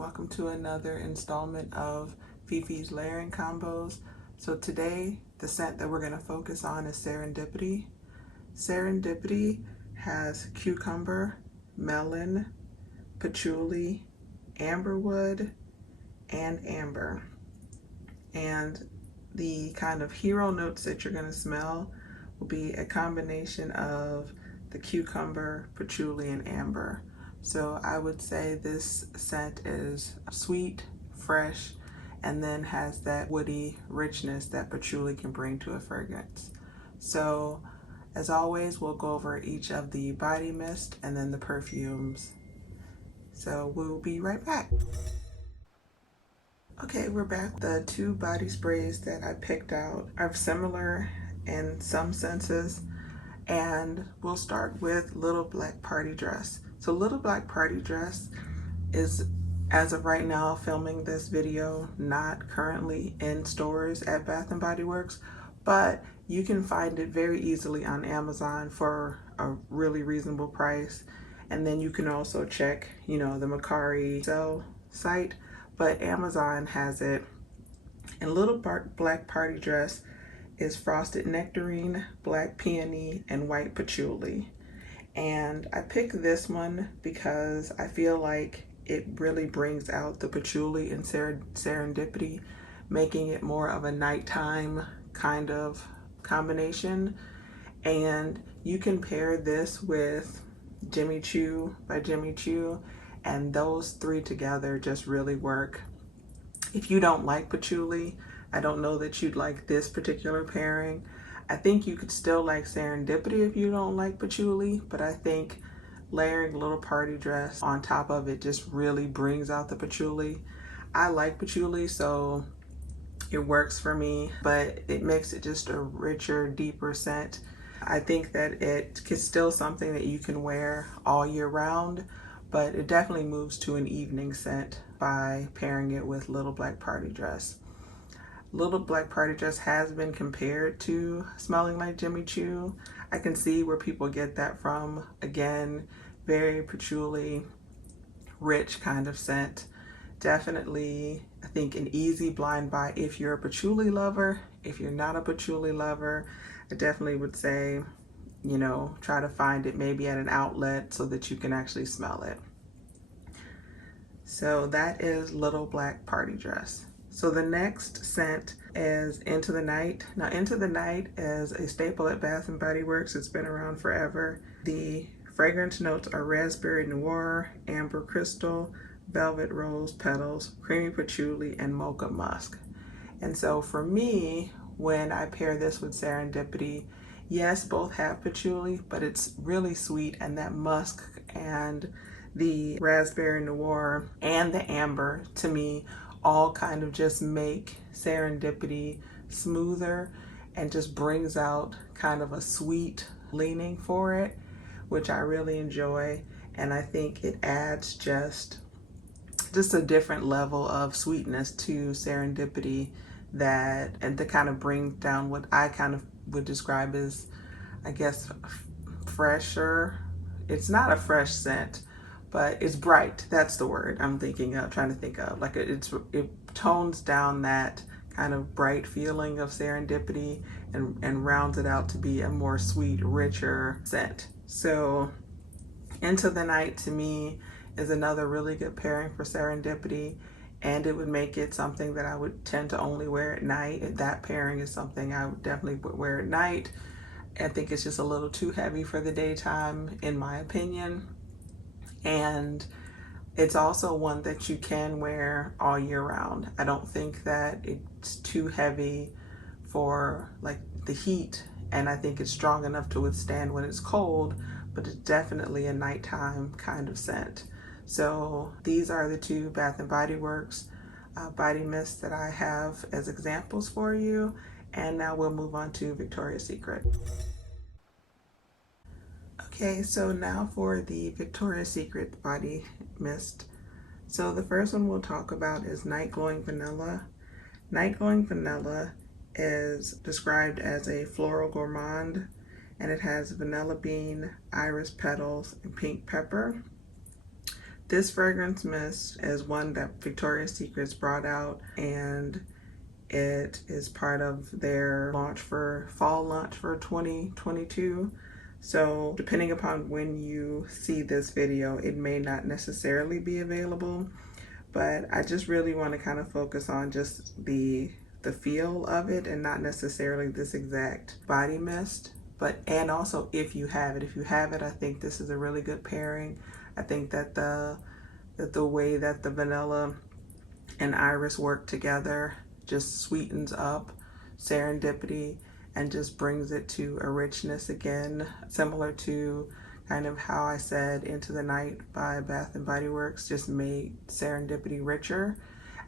Welcome to another installment of Fifi's layering combos. So today, the scent that we're going to focus on is Serendipity. Serendipity has cucumber, melon, patchouli, amberwood, and amber. And the kind of hero notes that you're going to smell will be a combination of the cucumber, patchouli, and amber. So I would say this scent is sweet, fresh, and then has that woody richness that patchouli can bring to a fragrance. So as always, we'll go over each of the body mist and then the perfumes. So we'll be right back. Okay, we're back. The two body sprays that I picked out are similar in some senses, and we'll start with Little Black Party Dress. So Little Black Party Dress is, as of right now, filming this video, not currently in stores at Bath & Body Works, but you can find it very easily on Amazon for a really reasonable price. And then you can also check, the Mercari sell site, but Amazon has it. And Little Black Party Dress is frosted nectarine, black peony, and white patchouli. And I picked this one because I feel like it really brings out the patchouli and serendipity, making it more of a nighttime kind of combination. And you can pair this with Jimmy Choo by Jimmy Choo, and those three together just really work. If you don't like patchouli, I don't know that you'd like this particular pairing. I think you could still like Serendipity if you don't like patchouli, but I think layering Little Party Dress on top of it just really brings out the patchouli. I like patchouli, so it works for me, but it makes it just a richer, deeper scent. I think that it is still something that you can wear all year round, but it definitely moves to an evening scent by pairing it with Little Black Party Dress. Little Black Party Dress has been compared to smelling like Jimmy Choo. I can see where people get that from. Again, very patchouli, rich kind of scent. Definitely, I think, an easy blind buy if you're a patchouli lover. If you're not a patchouli lover, I definitely would say, try to find it maybe at an outlet so that you can actually smell it. So that is Little Black Party Dress. So the next scent is Into the Night. Now, Into the Night is a staple at Bath & Body Works. It's been around forever. The fragrance notes are raspberry noir, amber crystal, velvet rose petals, creamy patchouli, and mocha musk. And so for me, when I pair this with Serendipity, yes, both have patchouli, but it's really sweet, and that musk and the raspberry noir and the amber, to me, all kind of just make Serendipity smoother and just brings out kind of a sweet leaning for it, which I really enjoy. And I think it adds just a different level of sweetness to Serendipity and to kind of bring down what I kind of would describe as, I guess, fresher. It's not a fresh scent, but it's bright. That's the word I'm trying to think of. Like it tones down that kind of bright feeling of Serendipity and rounds it out to be a more sweet, richer scent. So Into the Night to me is another really good pairing for Serendipity, and it would make it something that I would tend to only wear at night. That pairing is something I would definitely wear at night. I think it's just a little too heavy for the daytime, in my opinion. And it's also one that you can wear all year round. I don't think that it's too heavy for like the heat, and I think it's strong enough to withstand when it's cold, but it's definitely a nighttime kind of scent. So these are the two Bath & Body Works body mists that I have as examples for you. And now we'll move on to Victoria's Secret. Okay, so now for the Victoria's Secret body mist. So the first one we'll talk about is Night Glowing Vanilla. Night Glowing Vanilla is described as a floral gourmand, and it has vanilla bean, iris petals, and pink pepper. This fragrance mist is one that Victoria's Secret's brought out, and it is part of their fall launch for 2022. So depending upon when you see this video, it may not necessarily be available, but I just really want to kind of focus on just the feel of it and not necessarily this exact body mist. And also if you have it, I think this is a really good pairing. I think that the way that the vanilla and iris work together just sweetens up Serendipity and just brings it to a richness again, similar to kind of how I said Into the Night by Bath and Body Works just made Serendipity richer.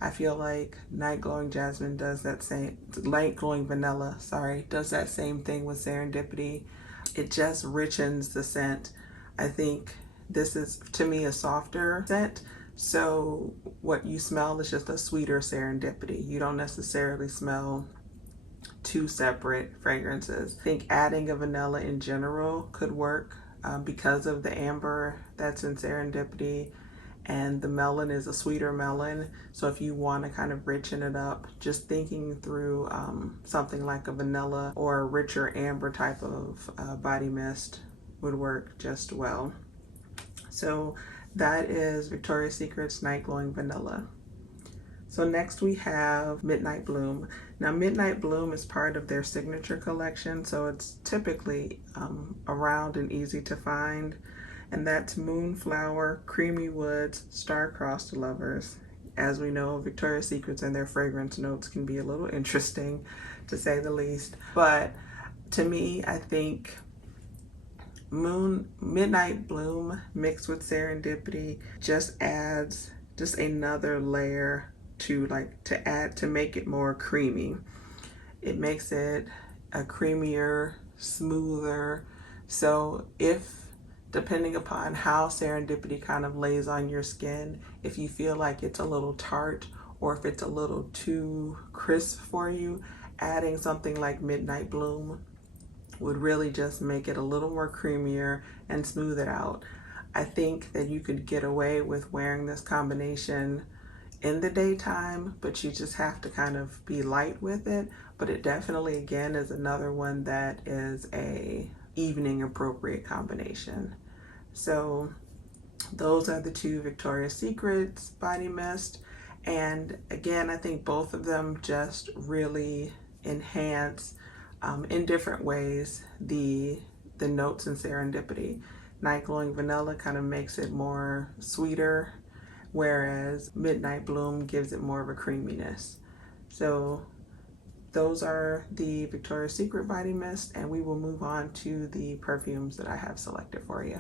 I feel like Night Glowing Jasmine does that same, Night Glowing Vanilla, sorry, does that same thing with Serendipity. It just richens the scent. I think this is, to me, a softer scent. So what you smell is just a sweeter Serendipity. You don't necessarily smell two separate fragrances. I think adding a vanilla in general could work because of the amber that's in Serendipity, and the melon is a sweeter melon. So if you want to kind of richen it up, just thinking through something like a vanilla or a richer amber type of body mist would work just well. So that is Victoria's Secret's Night Glowing Vanilla. So next we have Midnight Bloom. Now Midnight Bloom is part of their signature collection, so it's typically around and easy to find. And that's Moonflower, Creamy Woods, Star-Crossed Lovers. As we know, Victoria's Secrets and their fragrance notes can be a little interesting, to say the least. But to me, I think Midnight Bloom mixed with Serendipity just adds just another layer to make it more creamy. It makes it a creamier, smoother. So depending upon how Serendipity kind of lays on your skin, if you feel like it's a little tart or if it's a little too crisp for you, adding something like Midnight Bloom would really just make it a little more creamier and smooth it out. I think that you could get away with wearing this combination in the daytime, but you just have to kind of be light with it. But it definitely, again, is another one that is a evening appropriate combination. So those are the two Victoria's Secrets body mist. And again, I think both of them just really enhance in different ways the notes in Serendipity. Night Glowing Vanilla kind of makes it more sweeter, whereas Midnight Bloom gives it more of a creaminess. So those are the Victoria's Secret body mist, and we will move on to the perfumes that I have selected for you.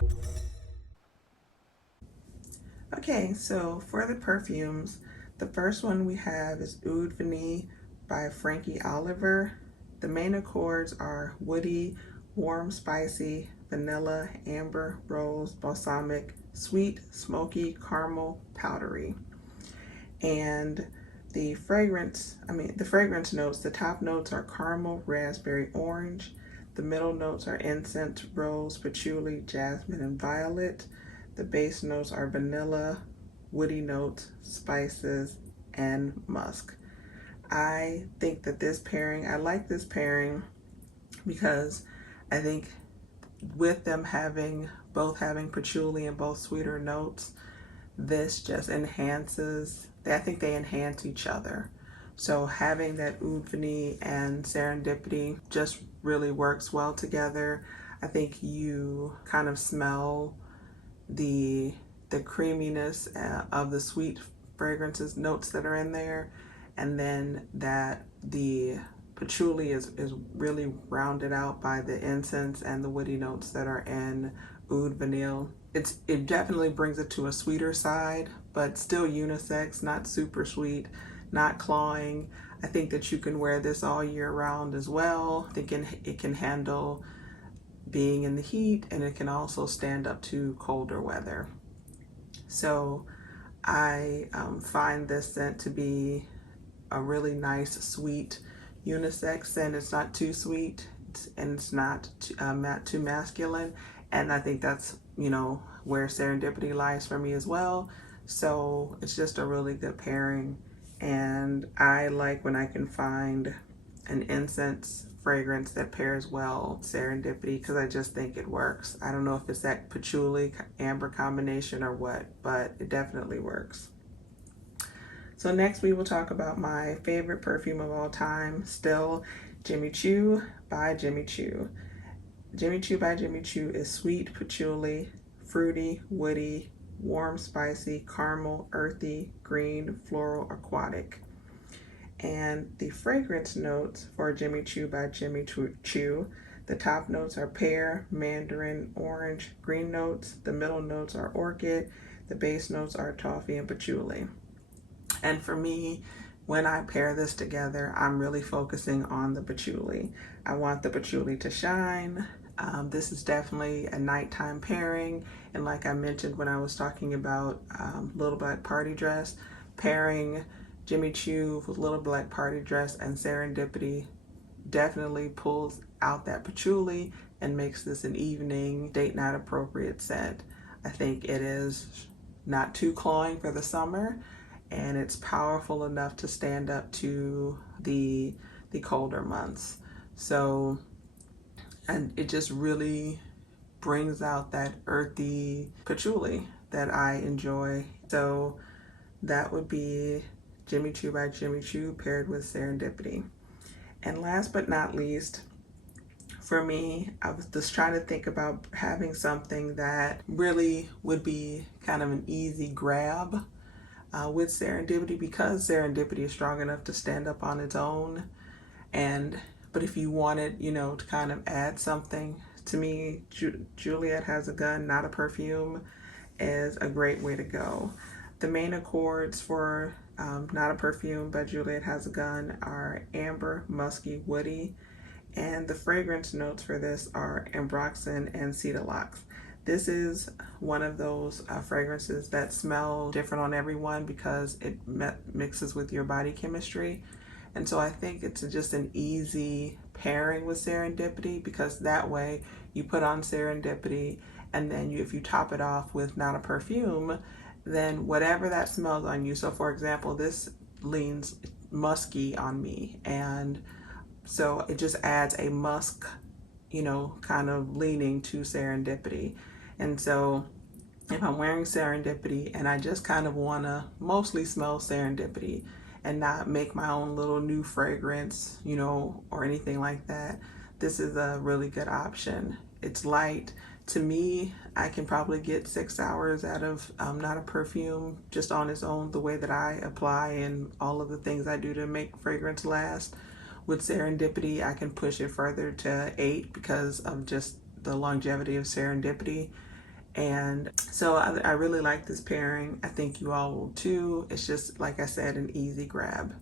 Okay, so for the perfumes, the first one we have is Oud Vanille by Franck Olivier. The main accords are woody, warm, spicy, vanilla, amber, rose, balsamic, sweet, smoky, caramel, powdery. And the fragrance notes, the top notes are caramel, raspberry, orange. The middle notes are incense, rose, patchouli, jasmine, and violet. The base notes are vanilla, woody notes, spices, and musk. I think that I like this pairing because I think with them both having patchouli and both sweeter notes, this just enhances, I think they enhance each other. So having that Oud Vanille and Serendipity just really works well together. I think you kind of smell the creaminess of the sweet fragrances notes that are in there, and then that the patchouli is really rounded out by the incense and the woody notes that are in Oud Vanille. It definitely brings it to a sweeter side, but still unisex, not super sweet, not clawing. I think that you can wear this all year round as well. I think it can handle being in the heat, and it can also stand up to colder weather. So I find this scent to be a really nice, sweet unisex scent. It's not too sweet and it's not too masculine. And I think that's, you know, where Serendipity lies for me as well. So it's just a really good pairing. And I like when I can find an incense fragrance that pairs well with Serendipity, because I just think it works. I don't know if it's that patchouli amber combination or what, but it definitely works. So next we will talk about my favorite perfume of all time, still Jimmy Choo by Jimmy Choo. Jimmy Choo by Jimmy Choo is sweet patchouli, fruity, woody, warm, spicy, caramel, earthy, green, floral, aquatic. And the fragrance notes for Jimmy Choo by Jimmy Choo, the top notes are pear, mandarin, orange. Green notes, the middle notes are orchid, the base notes are toffee and patchouli. And for me, when I pair this together, I'm really focusing on the patchouli. I want the patchouli to shine. This is definitely a nighttime pairing. And like I mentioned when I was talking about Little Black Party Dress, pairing Jimmy Choo with Little Black Party Dress and Serendipity definitely pulls out that patchouli and makes this an evening date night appropriate scent. I think it is not too cloying for the summer, and it's powerful enough to stand up to the colder months. So, and it just really brings out that earthy patchouli that I enjoy. So that would be Jimmy Choo by Jimmy Choo paired with Serendipity. And last but not least, for me, I was just trying to think about having something that really would be kind of an easy grab with Serendipity, because Serendipity is strong enough to stand up on its own. But if you wanted, you know, to kind of add something, to me, Juliette Has a Gun, Not a Perfume is a great way to go. The main accords for Not a Perfume by Juliette Has a Gun are amber, musky, woody, and the fragrance notes for this are ambroxan and cedarlox. This is one of those fragrances that smell different on everyone because it mixes with your body chemistry. And so I think it's just an easy pairing with Serendipity, because that way you put on Serendipity, and then if you top it off with Not a Perfume, then whatever that smells on you. So for example, this leans musky on me, and so it just adds a musk, you know, kind of leaning to Serendipity. And so if I'm wearing Serendipity and I just kind of want to mostly smell Serendipity and not make my own little new fragrance, you know, or anything like that, this is a really good option. It's light. To me, I can probably get 6 hours out of Not a Perfume just on its own, the way that I apply and all of the things I do to make fragrance last. With Serendipity, I can push it further to 8 because of just the longevity of Serendipity. And so I really like this pairing. I think you all will too. It's just, like I said, an easy grab.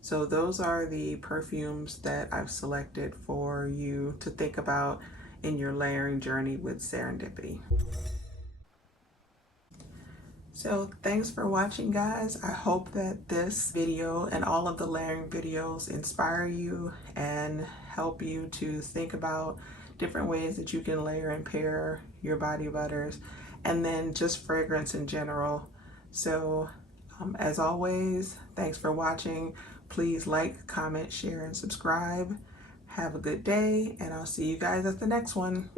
So those are the perfumes that I've selected for you to think about in your layering journey with Serendipity. So thanks for watching, guys. I hope that this video and all of the layering videos inspire you and help you to think about different ways that you can layer and pair your body butters, and then just fragrance in general. So as always, thanks for watching. Please like, comment, share, and subscribe. Have a good day, and I'll see you guys at the next one.